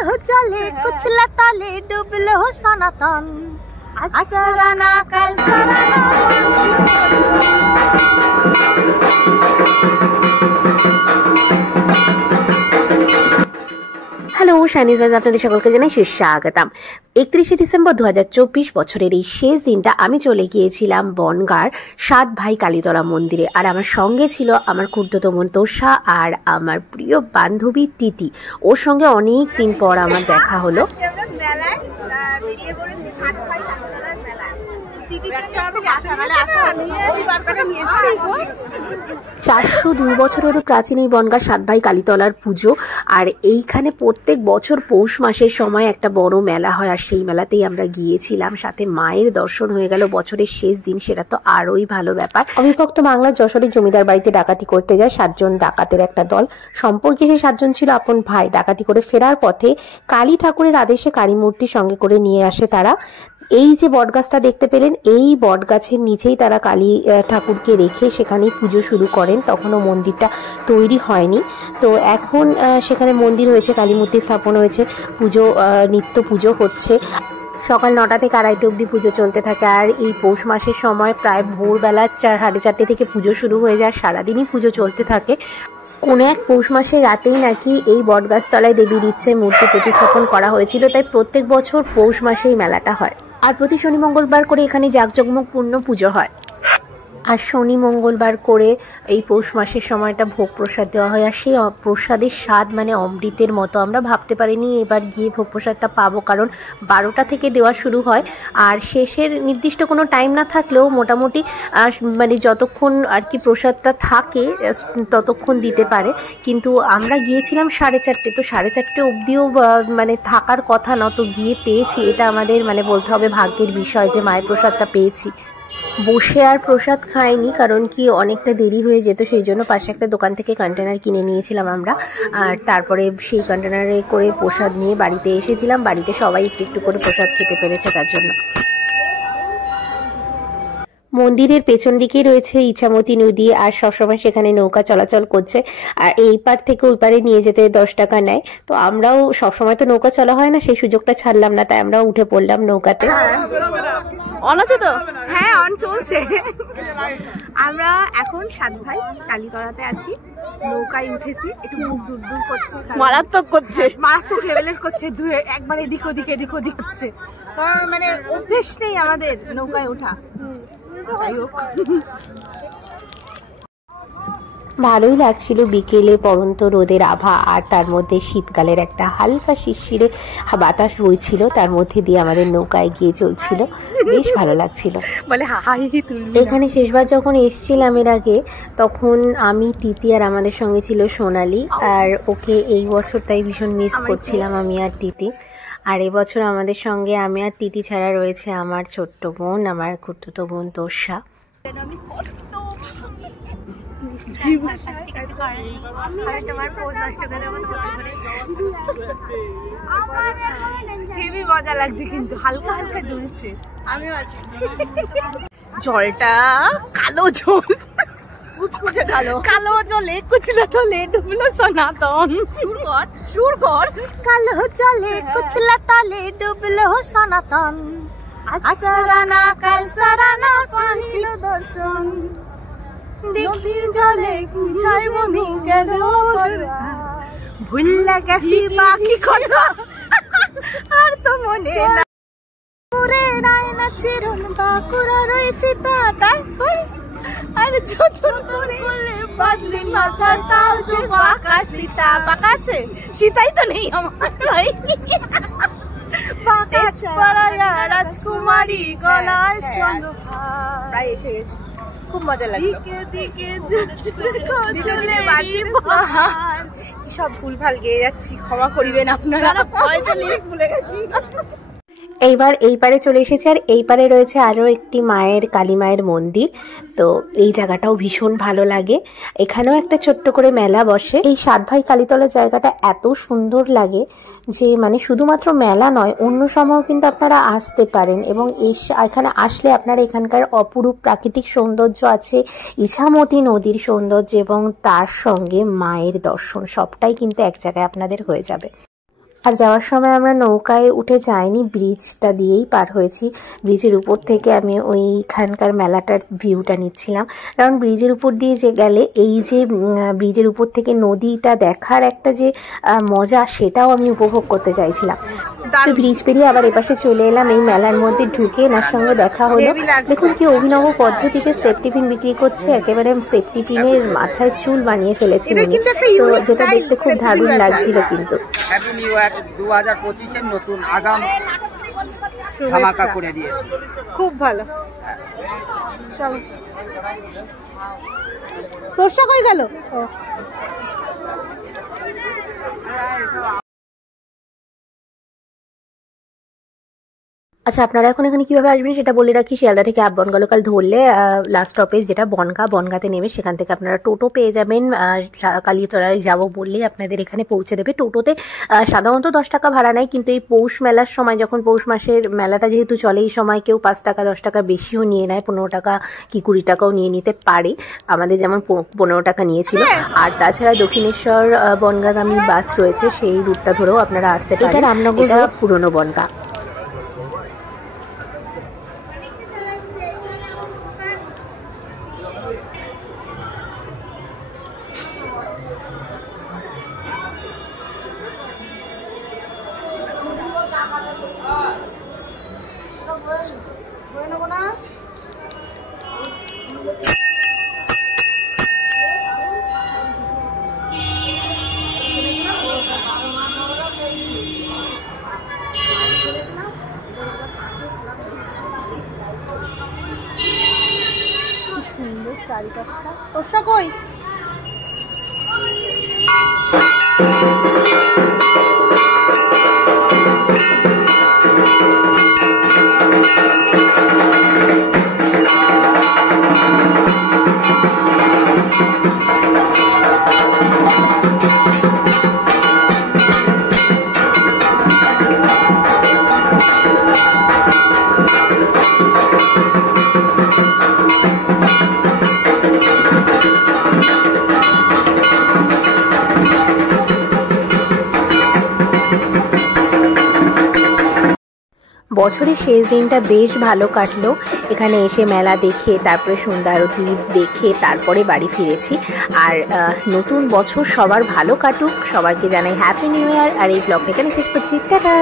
हो चले कुछ लताले डूबलो हो सनातन असराना कल सराना। হ্যালো শাইনিজ ভাইজ, আপনাদের সকলকে জানাই সুস্বাগতম। 31শে ডিসেম্বর 2024 বছরের এই শেষ দিনটা আমি চলে গিয়েছিলাম বনগাঁর 7 ভাই কালীতলা মন্দিরে। আর আমার সঙ্গে ছিল আমার খুড়তুতো বোন তোষা আর আমার প্রিয় বান্ধবী তিতি। ওর সঙ্গে অনেক দিন পর আমার দেখা হলো। 402 বছরেরও প্রাচীন এই বনগাঁ 7 ভাই কালীতলার পুজো। আর এইখানে প্রত্যেক বছর পৌষ মাসের সময় একটা বড় মেলা হয়, আর সেই মেলাতেই আমরা গিয়েছিলাম। সাথে মায়ের দর্শন হয়ে গেল বছরের শেষ দিন, সেটা তো আরোই ভালো ব্যাপার। অবিভক্ত বাংলার যশোরের জমিদার বাড়িতে ডাকাতি করতে যায় 7 জন ডাকাতের একটা দল। সম্পর্কে সেই 7 জন ছিল আপন ভাই। ডাকাতি করে ফেরার পথে কালী ঠাকুরের আদেশে কালী মূর্তি সঙ্গে করে নিয়ে আসে তারা। এই যে বটগাছটা দেখতে পেলেন, এই বটগাছের নিচেই তারা কালী ঠাকুরকে রেখে সেখানেই পুজো শুরু করেন। তখনও মন্দিরটা তৈরি হয়নি, তো এখন সেখানে মন্দির হয়েছে, কালী মূর্তি স্থাপন হয়েছে, পুজো নিত্য পুজো হচ্ছে। সকাল 9টা থেকে 2:30 অবধি পুজো চলতে থাকে। আর এই পৌষ মাসের সময় প্রায় ভোরবেলা 4-4:30 থেকে পুজো শুরু হয়ে যায়, সারাদিনই পুজো চলতে থাকে। কোনো এক পৌষ মাসের রাতেই নাকি এই বটগাছতলায় দেবীর ইচ্ছে মূর্তি প্রতিস্থাপন করা হয়েছিল, তাই প্রত্যেক বছর পৌষ মাসে এই মেলাটা হয়। আর প্রতি শনি মঙ্গলবার করে এখানে জাঁকজমকপূর্ণ পুজো হয়। আর শনি মঙ্গলবার করে এই পৌষ মাসের সময়টা ভোগ প্রসাদ দেওয়া হয়। আর সেই প্রসাদের স্বাদ মানে অমৃতের মতো। আমরা ভাবতে পারিনি এবার গিয়ে ভোগ প্রসাদটা পাবো, কারণ 12টা থেকে দেওয়া শুরু হয়। আর শেষের নির্দিষ্ট কোনো টাইম না থাকলেও মোটামুটি মানে যতক্ষণ আর কি প্রসাদটা থাকে ততক্ষণ দিতে পারে। কিন্তু আমরা গিয়েছিলাম 4:30, তো 4:30 অবধিও মানে থাকার কথা না, তো গিয়ে পেয়েছি। এটা আমাদের মানে বলতে হবে ভাগ্যের বিষয় যে মায়ের প্রসাদটা পেয়েছি। বসে আর প্রসাদ খাইনি, কারণ কি অনেকটা দেরি হয়ে যেত, সেই জন্য পাশে একটা দোকান থেকে কন্টেনার কিনে নিয়েছিলাম আমরা। আর তারপরে সেই কন্টেনারে করে প্রসাদ নিয়ে বাড়িতে এসেছিলাম। বাড়িতে সবাই একটু একটু করে প্রসাদ খেতে পেরেছে তার জন্য। মন্দিরের পেছন দিকেই রয়েছে ইছামতি নদী, আর সবসময় সেখানে নৌকা চলাচল করছে। আর এই পার থেকে ওই পারে নিয়ে যেতে 10 টাকা নেয়। তো আমরাও সবসময় তো নৌকা চলা হয় না, সেই সুযোগটা ছাড়লাম না, তাই আমরাও উঠে পড়লাম নৌকাতে। অন আছে তো? হ্যাঁ, অন চলছে। আমরা এখন 7 ভাই কালীতলাতে আছি, নৌকায় উঠেছি। একটু মুখ দূর দূর করছে, মারাত্মক করছে, মারাত্মক লেভেলের করছে। একবার এদিক ওদিক এদিক ওদিক হচ্ছে, কারণ মানে অভ্যেস নেই আমাদের নৌকায় ওঠা। যাই হোক, ভালোই লাগছিল। বিকেলে পড়ন্ত রোদের আভা, আর তার মধ্যে শীতকালের একটা হালকা শিরশিরে বাতাস বইছিল, তার মধ্যে দিয়ে আমাদের নৌকায় গিয়ে চলছিল, বেশ ভালো লাগছিল। বলে হাই এখানে শেষবার যখন এসেছিলাম এর আগে, তখন আমি, তিতি আর আমাদের সঙ্গে ছিল সোনালি। আর ওকে এই বছর তাই ভীষণ মিস করছিলাম আমি আর তিতি। আর এবছর আমাদের সঙ্গে আমি আর তিতি ছাড়া রয়েছে আমার ছোট্ট বোন, আমার খুড়তুতো বোন তোষা। হেবি মজা লাগছে, কিন্তু হালকা হালকা দুলছে। আমিও আছি। জলটা কালো জল, কুচকুচে কালো কালো জলে কুচলা তলে ডুবলো সনাতন। সুরগর কালো জলে কুচলা তলে ডুবলো সনাতন আসরানা কাল সরানা পাহিল দর্শন। দিঘির জলে ছাই বধু গেল ভুললা গেছি বাকি কথা, আর তো মনে না পুরে রায় না চিরুন বাকুড়া রই ফিতা। তারপর আর যত করে বাদলি মাথা তাও যে বাঁকা সীতা। বাঁকা আছে? সীতাই তো নেই আমার। বাঁকা রাজকুমারী গলায় চন্দ্রহার। প্রায় এসে গেছি, খুব মজা লাগলো। সব ভুলভাল গেয়ে যাচ্ছি, ক্ষমা করিবেন আপনারা, হয়তো লিরিক্স ভুলে গেছি। এইবার এই পারে চলে এসেছে। আর এই পারে রয়েছে আরও একটি মায়ের, কালী মায়ের মন্দির। তো এই জায়গাটাও ভীষণ ভালো লাগে। এখানেও একটা ছোট্ট করে মেলা বসে। এই 7 ভাই কালীতলা জায়গাটা এত সুন্দর লাগে যে মানে শুধুমাত্র মেলা নয়, অন্য সময়ও কিন্তু আপনারা আসতে পারেন। এবং এখানে আসলে আপনারা এখানকার অপরূপ প্রাকৃতিক সৌন্দর্য আছে, ইছামতি নদীর সৌন্দর্য এবং তার সঙ্গে মায়ের দর্শন, সবটাই কিন্তু এক জায়গায় আপনাদের হয়ে যাবে। আর যাওয়ার সময় আমরা নৌকায় উঠে যাইনি, ব্রিজটা দিয়েই পার হয়েছি। ব্রিজের উপর থেকে আমি ওইখানকার মেলাটার ভিউটা নিচ্ছিলাম, কারণ ব্রিজের উপর দিয়ে যে গেলে এই যে ব্রিজের উপর থেকে নদীটা দেখার একটা যে মজা, সেটাও আমি উপভোগ করতে চাইছিলাম। তো ব্রিজ পেরিয়ে আবার এপাশে চলে এলাম। এই মেলার মধ্যে ঢুকে এনার সঙ্গে দেখা হলো। দেখুন কি অভিনব পদ্ধতিতে সেফটি পিন বিক্রি করছে, একেবারে সেফটি পিনের মাথায় চুল বানিয়ে ফেলেছে, তো যেটা দেখতে খুব দারুণ লাগছিল। কিন্তু হ্যাপি নিউ ইয়ার 2025 নতুন আগাম ধামাকা করে দিয়েছে, খুব ভালো। চলো, তোরটা কই গেল? আচ্ছা, আপনারা এখন এখানে কিভাবে আসবেন সেটা বলে রাখি। শিয়ালদা থেকে আপ বনগা লোকাল ধরলে লাস্ট স্টপেজ যেটা বনগাতে নেমে সেখান থেকে আপনারা টোটো পেয়ে যাবেন। কালীতলায় যাবো বললেই আপনাদের এখানে পৌঁছে দেবে। টোটোতে সাধারণত 10 টাকা ভাড়া নেয়, কিন্তু এই পৌষ মেলার সময়, যখন পৌষ মাসের মেলাটা যেহেতু চলে, এই সময় কেউ 5 টাকা 10 টাকা বেশিও নিয়ে নেয়, 15 টাকা কি 20 টাকাও নিয়ে নিতে পারে। আমাদের যেমন 15 টাকা নিয়েছিল। আর তাছাড়া দক্ষিণেশ্বর বনগাগামী বাস রয়েছে, সেই রুটটা ধরেও আপনারা আসতে পারেন। এটা রামনগর, এটা পুরনো বনগা। সুন্দর চারিপাশটা। তোরটা কই? বছরের শেষ দিনটা বেশ ভালো কাটলো এখানে এসে মেলা দেখে, তারপরে সন্ধ্যা আরতি দেখে তারপরে বাড়ি ফিরেছি। আর নতুন বছর সবার ভালো কাটুক, সবাইকে জানাই হ্যাপি নিউ ইয়ার। আর এই ব্লগটা এখানে শেষ করছি, টাটা।